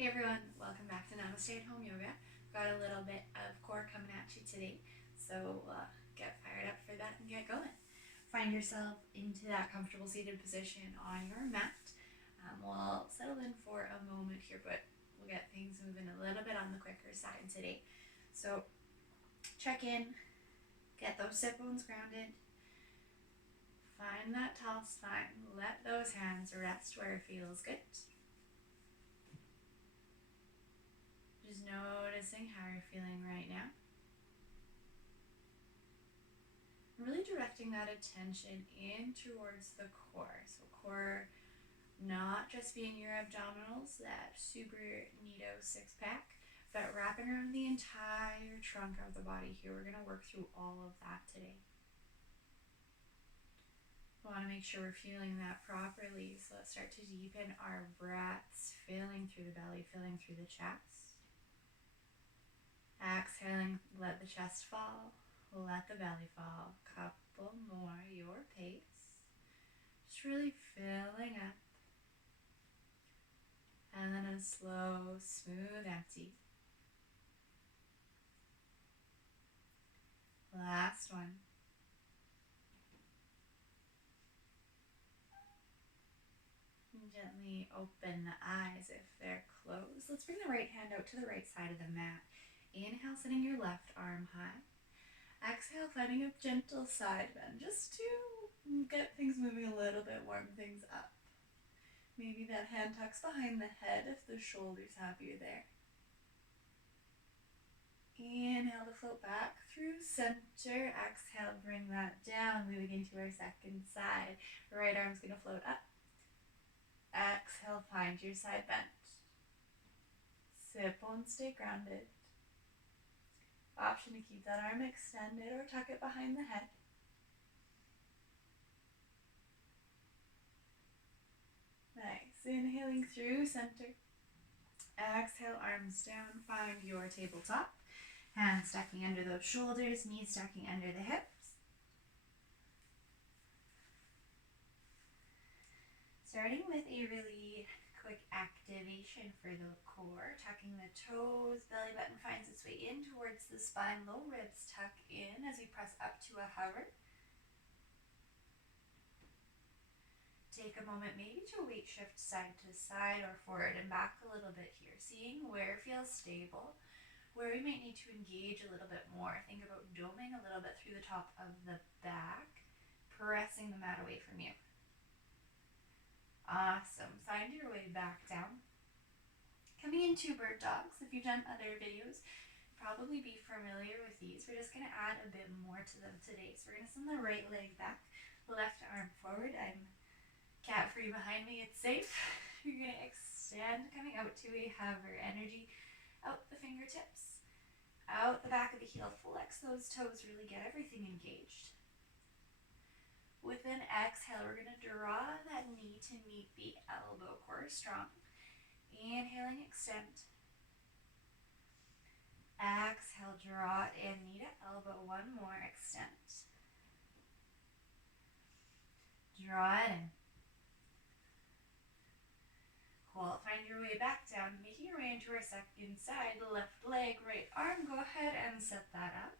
Hey everyone, welcome back to Namaste at Home Yoga. Got a little bit of core coming at you today, so get fired up for that and get going. Find yourself into that comfortable seated position on your mat. We'll settle in for a moment here, but we'll get things moving a little bit on the quicker side today. So check in, get those sit bones grounded, find that tall spine, let those hands rest where it feels good. Just noticing how you're feeling right now. Really directing that attention in towards the core. So core not just being your abdominals, that super neato six-pack, but wrapping around the entire trunk of the body here. We're going to work through all of that today. We want to make sure we're feeling that properly. So let's start to deepen our breaths, filling through the belly, filling through the chest. Exhaling, let the chest fall, let the belly fall. Couple more, your pace. Just really filling up. And then a slow, smooth empty. Last one. Gently open the eyes if they're closed. Let's bring the right hand out to the right side of the mat. Inhale, sitting your left arm high. Exhale, finding a gentle side bend, just to get things moving a little bit, warm things up. Maybe that hand tucks behind the head if the shoulder's happier there. Inhale to float back through center. Exhale, bring that down, moving into our second side. Right arm's going to float up. Exhale, find your side bend. Sit bones stay grounded. Option to keep that arm extended or tuck it behind the head. Nice. Inhaling through center. Exhale, arms down. Find your tabletop. Hands stacking under those shoulders, knees stacking under the hips. Starting with a really quick activation for the core, tucking the toes, belly button finds its way in towards the spine, low ribs tuck in as we press up to a hover. Take a moment maybe to weight shift side to side or forward and back a little bit here, seeing where it feels stable, where we might need to engage a little bit more. Think about doming a little bit through the top of the back, pressing the mat away from you. Awesome. Find your way back down. Coming into bird dogs. If you've done other videos, you'll probably be familiar with these. We're just going to add a bit more to them today. So we're going to send the right leg back, left arm forward. I'm cat free behind me. It's safe. You're going to extend, coming out to a hover energy. Out the fingertips, out the back of the heel. Flex those toes. Really get everything engaged. With an exhale, we're going to draw that knee to meet the elbow, core strong. Inhaling, extend. Exhale, draw it in, knee to elbow. One more, extend. Draw it in. Cool. Find your way back down, making your way into our second side. Left leg, right arm. Go ahead and set that up.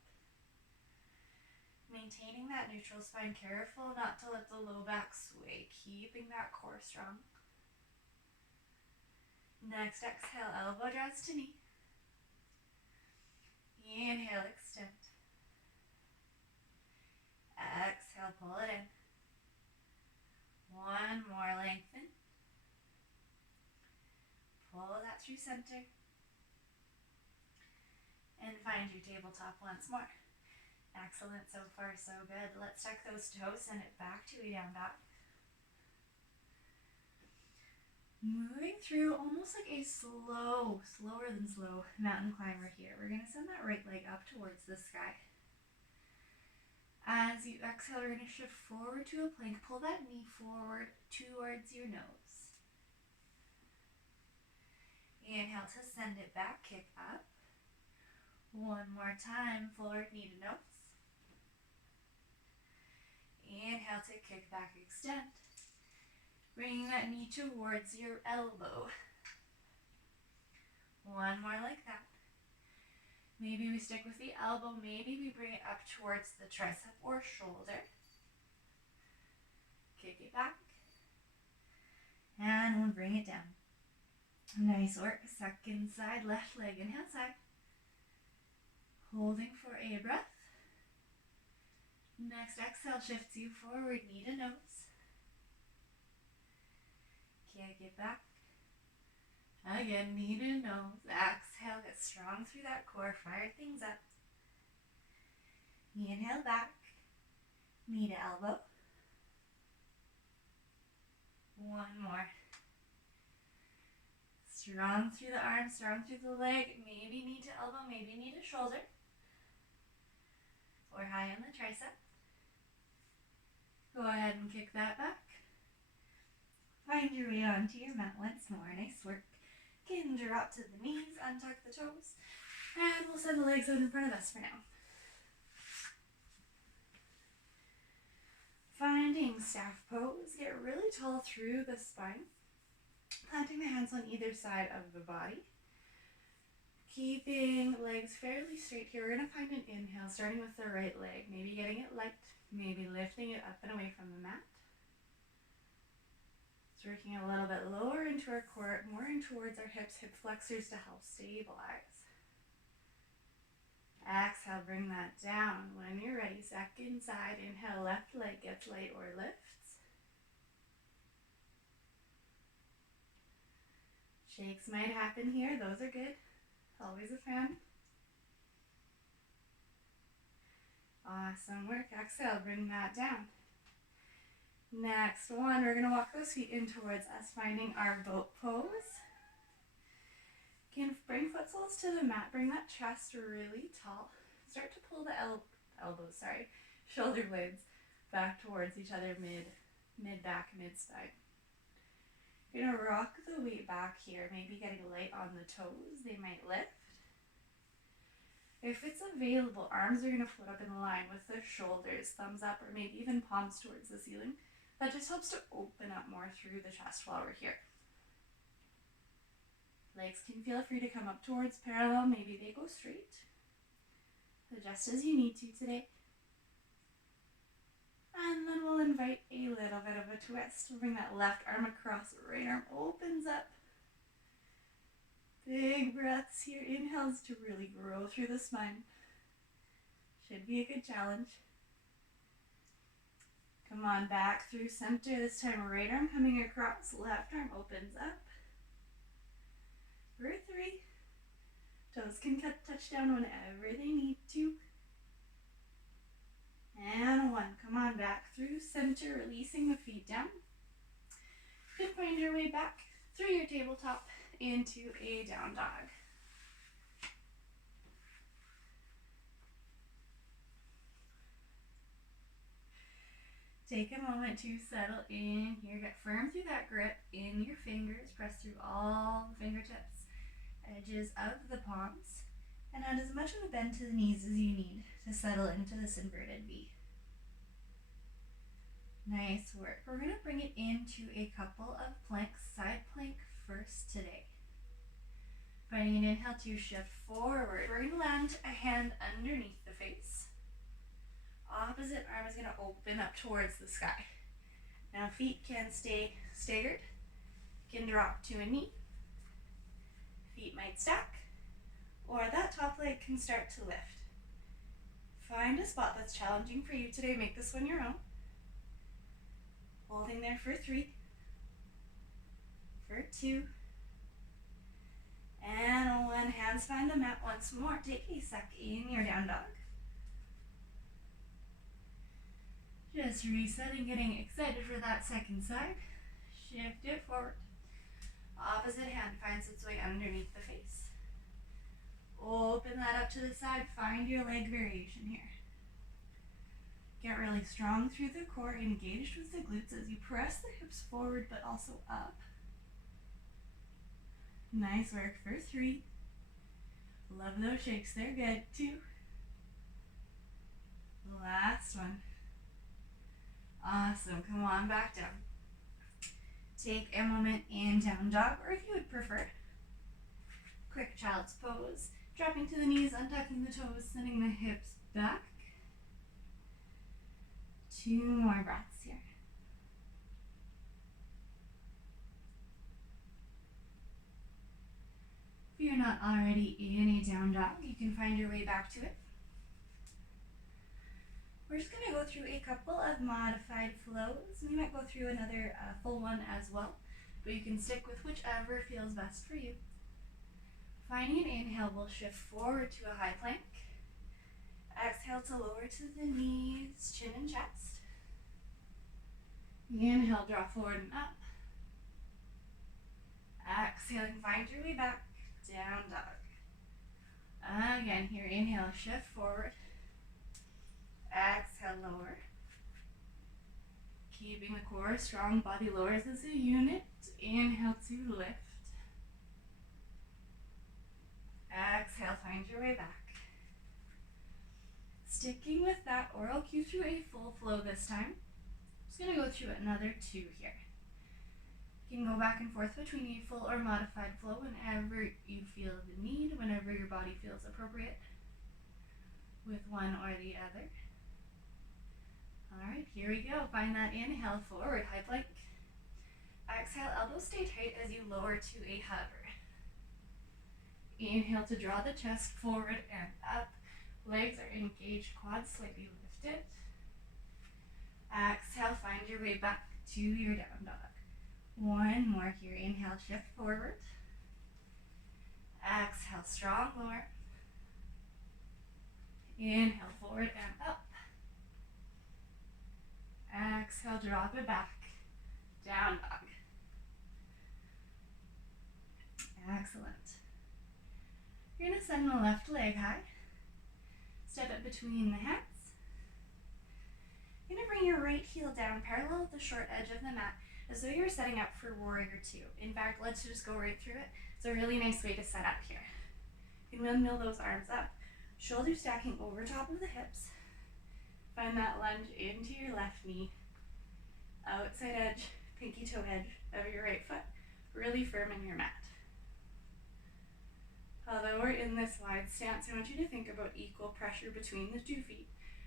Maintaining that neutral spine, careful not to let the low back sway, keeping that core strong. Next exhale, elbow draws to knee. Inhale, extend. Exhale, pull it in. One more, lengthen. Pull that through center. And find your tabletop once more. Excellent, so far so good. Let's tuck those toes, send it back to a down dog. Moving through almost like a slower than slow mountain climber here. We're going to send that right leg up towards the sky. As you exhale, we're going to shift forward to a plank. Pull that knee forward towards your nose. Inhale to send it back, kick up. One more time, forward knee to nose. Inhale to kick back, extend. Bringing that knee towards your elbow. One more like that. Maybe we stick with the elbow. Maybe we bring it up towards the tricep or shoulder. Kick it back. And we'll bring it down. Nice work. Second side, left leg, inhale side. Holding for a breath. Next exhale shifts you forward, knee to nose. Kick it back. Again, knee to nose. Exhale, get strong through that core. Fire things up. Inhale back. Knee to elbow. One more. Strong through the arm, strong through the leg. Maybe knee to elbow, maybe knee to shoulder. Or high on the tricep. Go ahead and kick that back. Find your way onto your mat once more. Nice work. Again, drop to the knees, untuck the toes. And we'll send the legs out in front of us for now. Finding staff pose. Get really tall through the spine. Planting the hands on either side of the body. Keeping legs fairly straight here. We're going to find an inhale, starting with the right leg. Maybe getting it light. Maybe lifting it up and away from the mat. It's working a little bit lower into our core, more in towards our hips, hip flexors to help stabilize. Exhale, bring that down. When you're ready, second side, inhale, left leg gets light or lifts. Shakes might happen here, those are good. Always a fan. Awesome work. Exhale, bring that down. Next one, we're going to walk those feet in towards us, finding our boat pose. Again, bring foot soles to the mat, bring that chest really tall. Start to pull the shoulder blades back towards each other, mid-back, mid-spine. You're going to rock the weight back here, maybe getting light on the toes. They might lift. If it's available, arms are going to float up in line with the shoulders, thumbs up, or maybe even palms towards the ceiling. That just helps to open up more through the chest while we're here. Legs can feel free to come up towards parallel. Maybe they go straight. Adjust as you need to today. And then we'll invite a little bit of a twist. We'll bring that left arm across, right arm opens up. Big breaths here. Inhales to really grow through the spine. Should be a good challenge. Come on, back through center. This time, right arm coming across, left arm opens up. For 3. Toes can touch down whenever they need to. And 1. Come on, back through center, releasing the feet down. You can find your way back through your tabletop into a down dog. Take a moment to settle in here. Get firm through that grip in your fingers. Press through all the fingertips, edges of the palms, and add as much of a bend to the knees as you need to settle into this inverted V. Nice work. We're going to bring it into a couple of planks, side plank first today. Finding an inhale to shift forward. We're going to land a hand underneath the face. Opposite arm is going to open up towards the sky. Now feet can stay staggered, can drop to a knee. Feet might stack, or that top leg can start to lift. Find a spot that's challenging for you today. Make this one your own. Holding there for 3, for 2, and 1. Hands find the mat once more. Take a sec in your down dog. Just resetting, getting excited for that second side. Shift it forward. Opposite hand finds its way underneath the face. Open that up to the side. Find your leg variation here. Get really strong through the core, engaged with the glutes as you press the hips forward but also up. Nice work for 3. Love those shakes, they're good. 2. Last one. Awesome, come on back down. Take a moment in down dog, or if you would prefer, quick child's pose. Dropping to the knees, untucking the toes, sending the hips back. 2 more breaths here. If you're not already in a down dog, you can find your way back to it. We're just going to go through a couple of modified flows. We might go through another full one as well, but you can stick with whichever feels best for you. Finding an inhale, we'll shift forward to a high plank. Exhale to lower to the knees, chin and chest. Inhale, draw forward and up. Exhaling, find your way back, down dog. Again, here, inhale, shift forward. Exhale, lower. Keeping the core strong, body lowers as a unit. Inhale to lift. Exhale, find your way back. Sticking with that oral cue through a full flow this time. Just going to go through another 2 here. You can go back and forth between a full or modified flow whenever you feel the need, whenever your body feels appropriate, with one or the other. All right, here we go. Find that inhale, forward, high plank. Exhale, elbows stay tight as you lower to a hover. Inhale to draw the chest forward and up. Legs are engaged, quads slightly lifted. Exhale, find your way back to your down dog. 1 more here. Inhale, shift forward. Exhale, strong lower. Inhale, forward and up. Exhale, drop it back. Down dog. Excellent. You're going to send the left leg high. Step it between the hands. You're going to bring your right heel down parallel with the short edge of the mat as though you're setting up for warrior 2. In fact, let's just go right through it. It's a really nice way to set up here. You can windmill those arms up. Shoulders stacking over top of the hips. Find that lunge into your left knee. Outside edge, pinky toe edge of your right foot. Really firm in your mat. Although we're in this wide stance, I want you to think about equal pressure between the 2 feet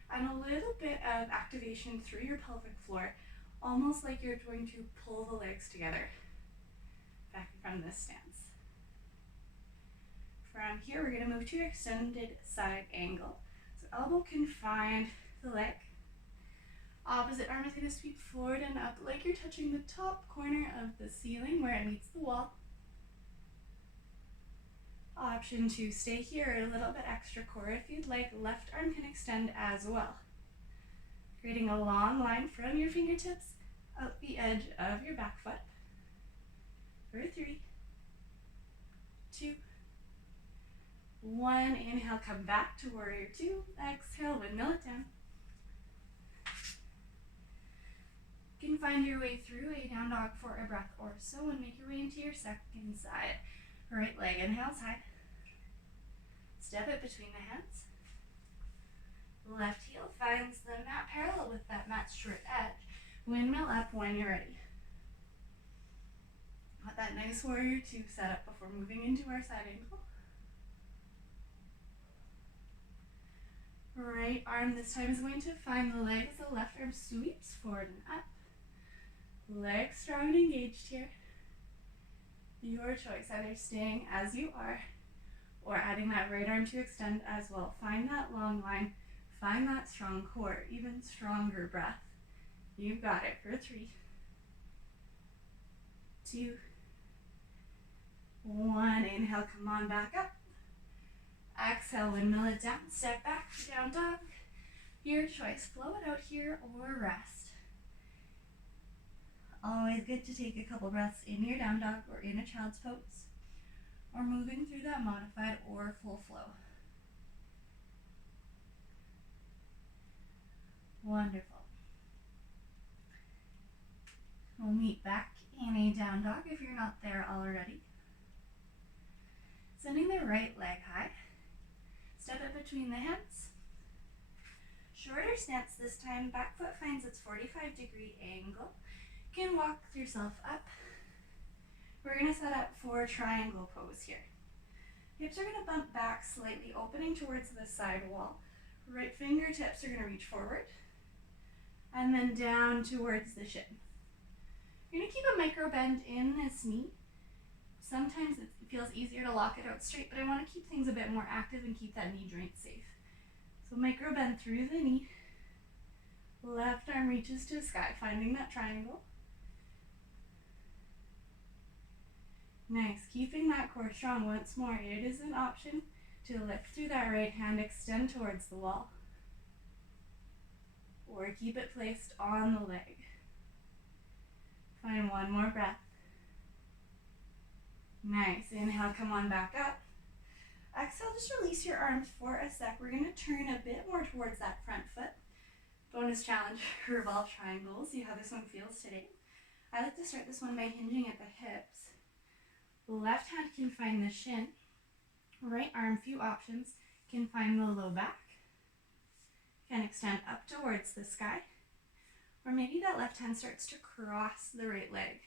and a little bit of activation through your pelvic floor, almost like you're going to pull the legs together back from this stance. From here, we're going to move to your extended side angle. So elbow can find the leg. Opposite arm is going to sweep forward and up like you're touching the top corner of the ceiling where it meets the wall. Option to stay here, a little bit extra core if you'd like. Left arm can extend as well. Creating a long line from your fingertips out the edge of your back foot. For 3, 2, 1. Inhale, come back to warrior 2. Exhale, windmill it down. You can find your way through a down dog for a breath or so and make your way into your second side. Right leg inhales high. Step it between the hands. Left heel finds the mat parallel with that mat's short edge. Windmill up when you're ready. Got that nice warrior 2 set up before moving into our side angle. Right arm this time is going to find the leg as the left arm sweeps forward and up. Legs strong and engaged here. Your choice, either staying as you are or adding that right arm to extend as well. Find that long line, find that strong core, even stronger breath. You've got it for 3, 2, 1. Inhale, come on back up. Exhale, windmill it down, step back, down dog. Your choice, flow it out here or rest. Always good to take a couple breaths in your down dog or in a child's pose, or moving through that modified or full flow. Wonderful. We'll meet back in a down dog if you're not there already. Sending the right leg high. Step it between the hands. Shorter stance this time. Back foot finds its 45-degree angle. You can walk yourself up. We're going to set up for triangle pose here. Hips are going to bump back slightly, opening towards the side wall. Right fingertips are going to reach forward and then down towards the shin. You're going to keep a micro bend in this knee. Sometimes it feels easier to lock it out straight, but I want to keep things a bit more active and keep that knee joint safe. So micro bend through the knee. Left arm reaches to the sky, finding that triangle. Nice, keeping that core strong once more. It is an option to lift through that right hand, extend towards the wall, or keep it placed on the leg. Find one more breath. Nice, inhale, come on back up. Exhale, just release your arms for a sec. We're going to turn a bit more towards that front foot. Bonus challenge, revolve triangles. See how this one feels today. I like to start this one by hinging at the hips. Left hand can find the shin. Right arm, few options, can find the low back. Can extend up towards the sky. Or maybe that left hand starts to cross the right leg,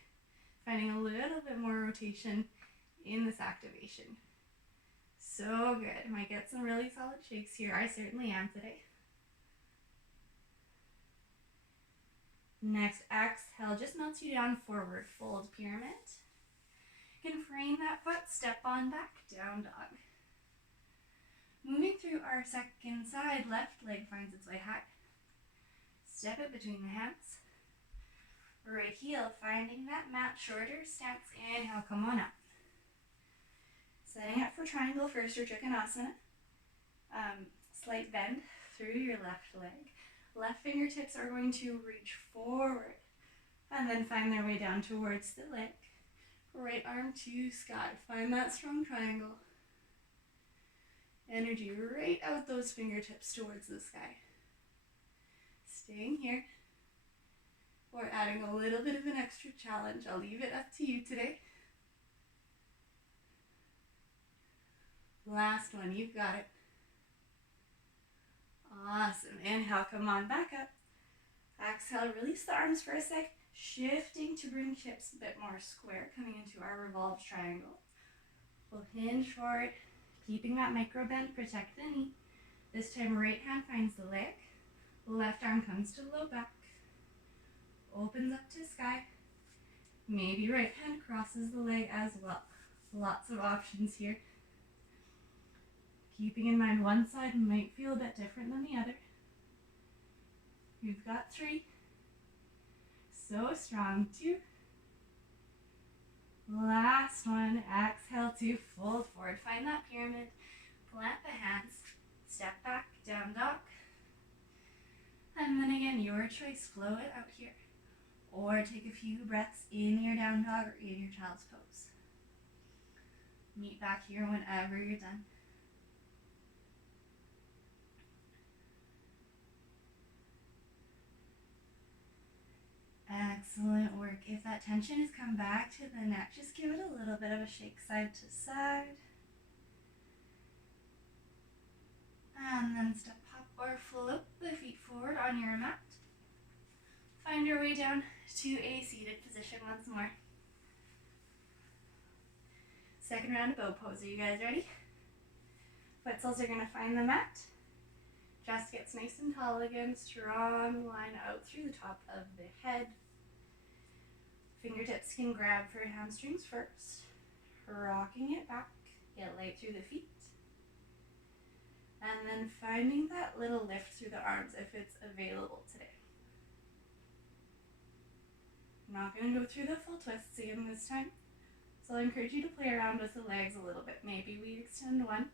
finding a little bit more rotation in this activation. So good. Might get some really solid shakes here. I certainly am today. Next, exhale, just melts you down forward, fold pyramid. You can frame that foot, step on back, down dog. Moving through our second side, left leg finds its way high. Step it between the hands. Right heel, finding that mat, shorter stance. Inhale, come on up. Setting up for triangle first, or Trikonasana. Slight bend through your left leg. Left fingertips are going to reach forward and then find their way down towards the leg. Right arm to sky. Find that strong triangle. Energy right out those fingertips towards the sky. Staying here. Or adding a little bit of an extra challenge. I'll leave it up to you today. Last one, you've got it. Awesome. Inhale, come on back up. Exhale, release the arms for a sec. Shifting to bring hips a bit more square, coming into our revolved triangle. We'll hinge forward, keeping that micro bend, protect the knee. This time, right hand finds the leg. Left arm comes to low back. Opens up to sky. Maybe right hand crosses the leg as well. Lots of options here. Keeping in mind one side might feel a bit different than the other. You've got 3. So strong. 2. Last one. Exhale to fold forward. Find that pyramid. Plant the hands. Step back, down dog. And then again, your choice. Flow it out here. Or take a few breaths in your down dog or in your child's pose. Meet back here whenever you're done. Excellent work. If that tension has come back to the neck, just give it a little bit of a shake side to side. And then step, hop, or float the feet forward on your mat. Find your way down to a seated position once more. Second round of bow pose. Are you guys ready? Foot soles are going to find the mat. Chest gets nice and tall again. Strong line out through the top of the head. Fingertips can grab for hamstrings first. Rocking it back. Get light through the feet. And then finding that little lift through the arms if it's available today. I'm not going to go through the full twists again this time. So I'll encourage you to play around with the legs a little bit. Maybe we extend one.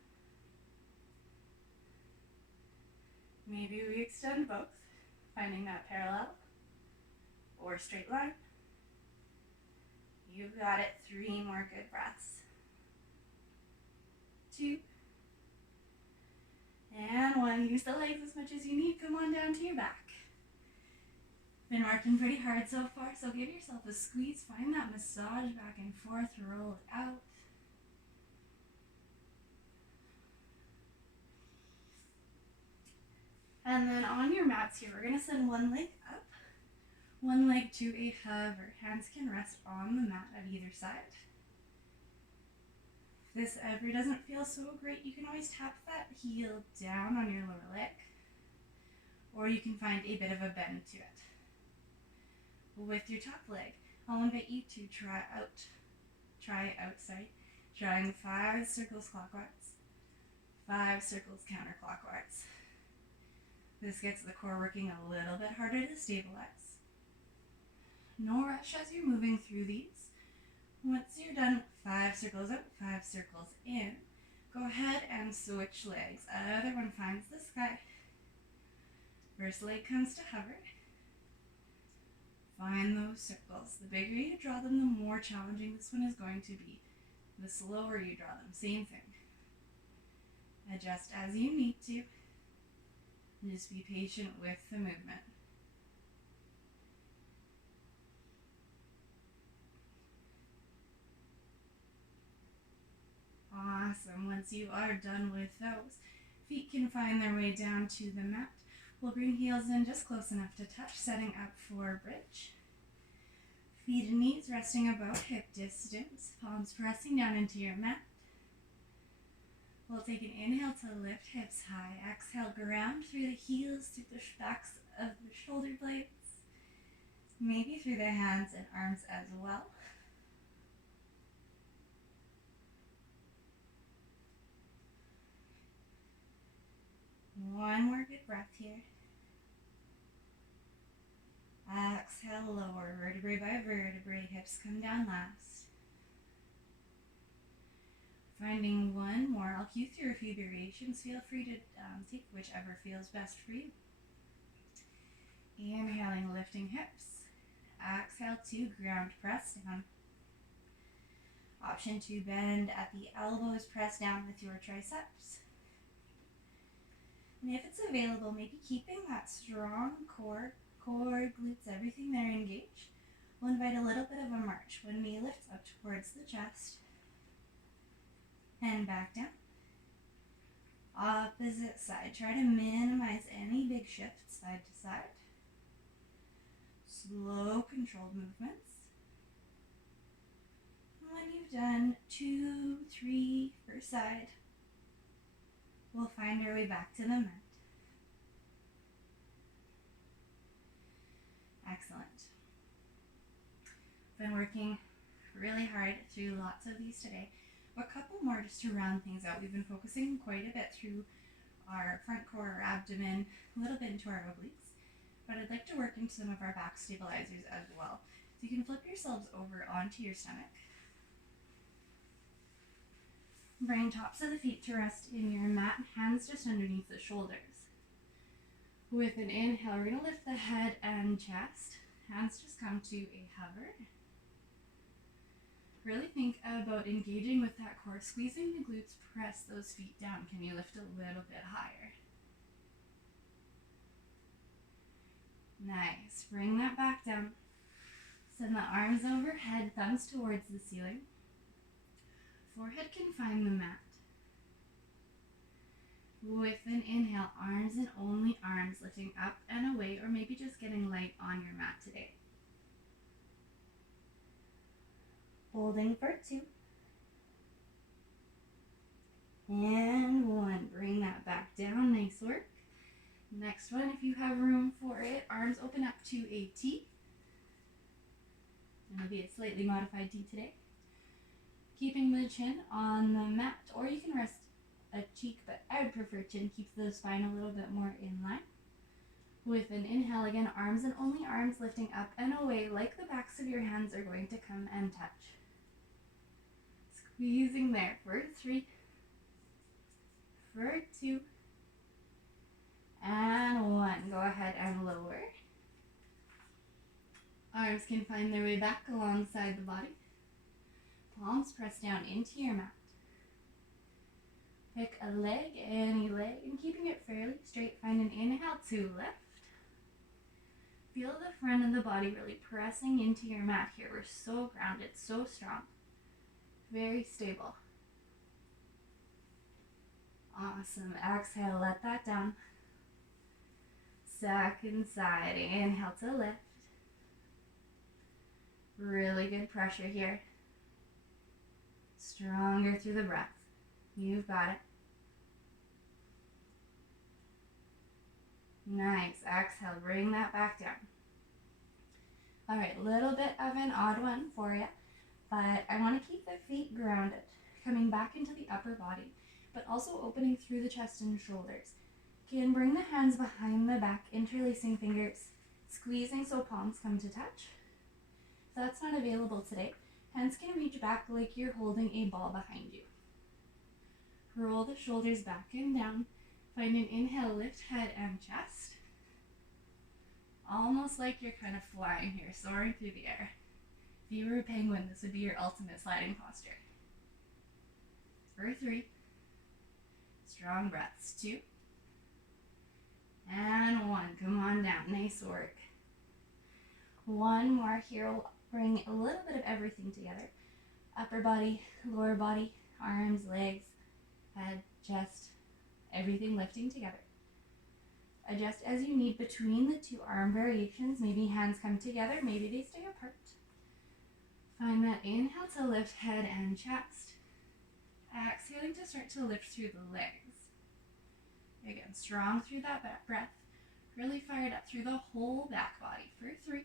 Maybe we extend both, finding that parallel or straight line. You've got it. 3 more good breaths. 2. And 1. Use the legs as much as you need. Come on down to your back. Been working pretty hard so far, so give yourself a squeeze. Find that massage back and forth. Roll it out. And then on your mats here, we're going to send one leg up, one leg to a hover. Hands can rest on the mat at either side. If this ever doesn't feel so great, you can always tap that heel down on your lower leg, or you can find a bit of a bend to it. With your top leg, I'll invite you to try drawing 5 circles clockwise, 5 circles counterclockwise. This gets the core working a little bit harder to stabilize. No rush as you're moving through these. Once you're done, 5 circles out, 5 circles in, go ahead and switch legs. Other one finds the sky. First leg comes to hover. Find those circles. The bigger you draw them, the more challenging this one is going to be. The slower you draw them, same thing. Adjust as you need to. And just be patient with the movement. Awesome. Once you are done with those, feet can find their way down to the mat. We'll bring heels in just close enough to touch, setting up for bridge. Feet and knees resting about hip distance, palms pressing down into your mat. We'll take an inhale to lift hips high. Exhale, ground through the heels, through the backs of the shoulder blades. Maybe through the hands and arms as well. One more good breath here. Exhale, lower vertebrae by vertebrae, hips come down last. Finding one more. I'll cue through a few variations. Feel free to take whichever feels best for you. Inhaling, lifting hips. Exhale to ground, press down. Option to bend at the elbows, press down with your triceps. And if it's available, maybe keeping that strong core, glutes, everything there engaged. We'll invite a little bit of a march. One knee lifts up towards the chest. And back down. Opposite side. Try to minimize any big shifts side to side. Slow, controlled movements. When you've done 2, 3 per side, we'll find our way back to the mat. Excellent. Been working really hard through lots of these today. A couple more just to round things out. We've been focusing quite a bit through our front core, our abdomen, a little bit into our obliques, but I'd like to work into some of our back stabilizers as well. So you can flip yourselves over onto your stomach. Bring tops of the feet to rest in your mat, hands just underneath the shoulders. With an inhale, we're going to lift the head and chest. Hands just come to a hover. Really think about engaging with that core, squeezing the glutes, press those feet down. Can you lift a little bit higher? Nice. Bring that back down. Send the arms overhead, thumbs towards the ceiling. Forehead can find the mat. With an inhale, arms and only arms lifting up and away, or maybe just getting light on your mat today. Holding for 2. And 1. Bring that back down. Nice work. Next one, if you have room for it, arms open up to a T. It'll be a slightly modified T today. Keeping the chin on the mat, or you can rest a cheek, but I would prefer chin. Keeps the spine a little bit more in line. With an inhale, again, arms and only arms lifting up and away, like the backs of your hands are going to come and touch. Squeezing there for 3, for 2, and 1. Go ahead and lower. Arms can find their way back alongside the body. Palms press down into your mat. Pick a leg, any leg, and keeping it fairly straight, find an inhale to lift. Feel the front of the body really pressing into your mat here. We're so grounded, so strong. Very stable. Awesome. Exhale, let that down. Second side, inhale to lift. Really good pressure here. Stronger through the breath. You've got it. Nice. Exhale, bring that back down. All right, a little bit of an odd one for you, but I want to keep the feet grounded, coming back into the upper body, but also opening through the chest and shoulders. Again, bring the hands behind the back, interlacing fingers, squeezing so palms come to touch. If that's not available today, hands can reach back like you're holding a ball behind you. Roll the shoulders back and down. Find an inhale, lift head and chest. Almost like you're kind of flying here, soaring through the air. If you were a penguin, this would be your ultimate sliding posture. For 3. Strong breaths. 2. And 1. Come on down. Nice work. One more here. We'll bring a little bit of everything together. Upper body, lower body, arms, legs, head, chest, everything lifting together. Adjust as you need between the 2 arm variations. Maybe hands come together, maybe they stay apart. Find that inhale to lift head and chest. Exhaling to start to lift through the legs. Again, strong through that back breath. Really fired up through the whole back body. For 3.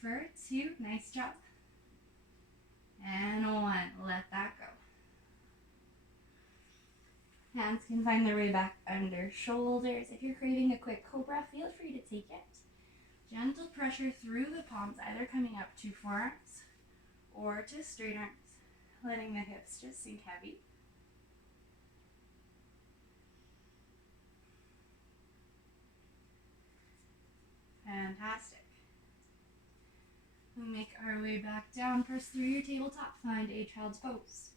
For 2, nice job. And 1, let that go. Hands can find their way back under shoulders. If you're creating a quick cobra, feel free to take it. Gentle pressure through the palms, either coming up to forearms or to straight arms, letting the hips just sink heavy. Fantastic. We'll make our way back down. Press through your tabletop. Find a child's pose.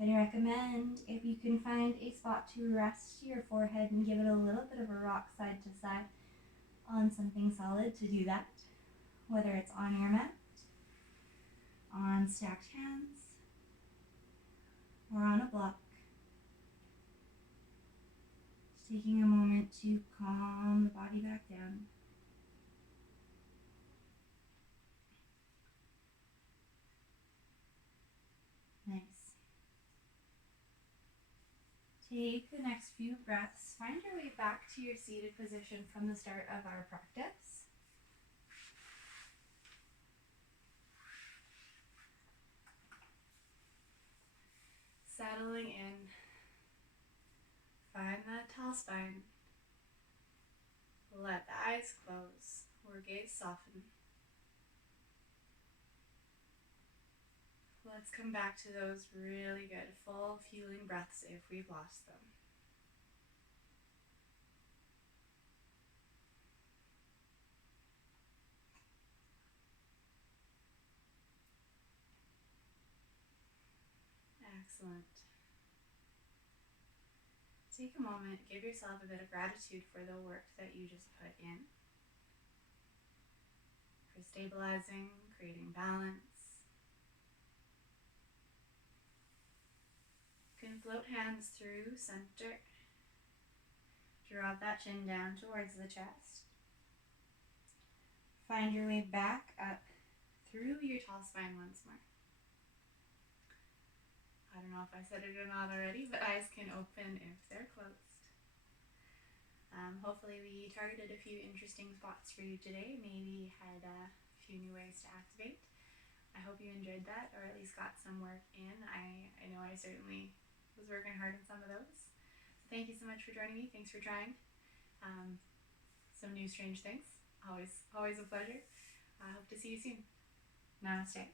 I'd recommend, if you can find a spot to rest your forehead and give it a little bit of a rock side to side on something solid, to do that. Whether it's on your mat, on stacked hands, or on a block. Just taking a moment to calm the body back down. Nice. Take the next few breaths. Find your way back to your seated position from the start of our practice. Settling in. Find that tall spine. Let the eyes close or gaze soften. Let's come back to those really good full fueling breaths if we've lost them. Excellent. Take a moment, give yourself a bit of gratitude for the work that you just put in, for stabilizing, creating balance. You can float hands through center. Drop that chin down towards the chest. Find your way back up through your tall spine once more. I don't know if I said it or not already, but eyes can open if they're closed. Hopefully we targeted a few interesting spots for you today, maybe had a few new ways to activate. I hope you enjoyed that, or at least got some work in. I know I certainly was working hard on some of those. So thank you so much for joining me. Thanks for trying some new strange things. Always a pleasure. I hope to see you soon. Namaste.